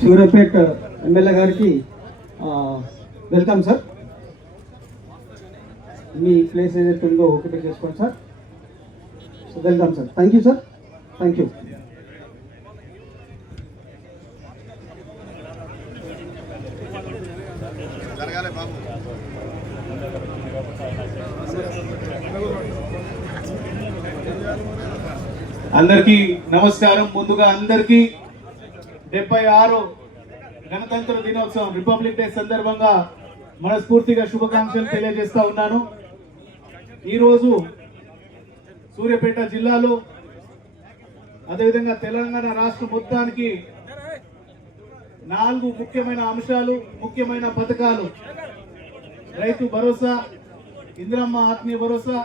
Suryapet MLA గారికి welcome sir. మీ place ఏదైతే ఉందో ఓకే చేసుకోండి sir. So welcome sir. Thank you sir. Thank you. అందరికీ నమస్కారం. ముందుగా అందరికీ 76 గణతంత్ర దినోత్సవం రిపబ్లిక్ డే సందర్భంగా మనస్ఫూర్తిగా శుభాకాంక్షలు తెలియజేస్తా ఉన్నాను. ఈరోజు సూర్యాపేట జిల్లాలో అదేవిధంగా తెలంగాణ రాష్ట్ర మొత్తానికి 4 ముఖ్యమైన అంశాలు, ముఖ్యమైన పథకాలు, రైతు భరోసా, ఇందిరమ్మ ఆత్మీయ భరోసా,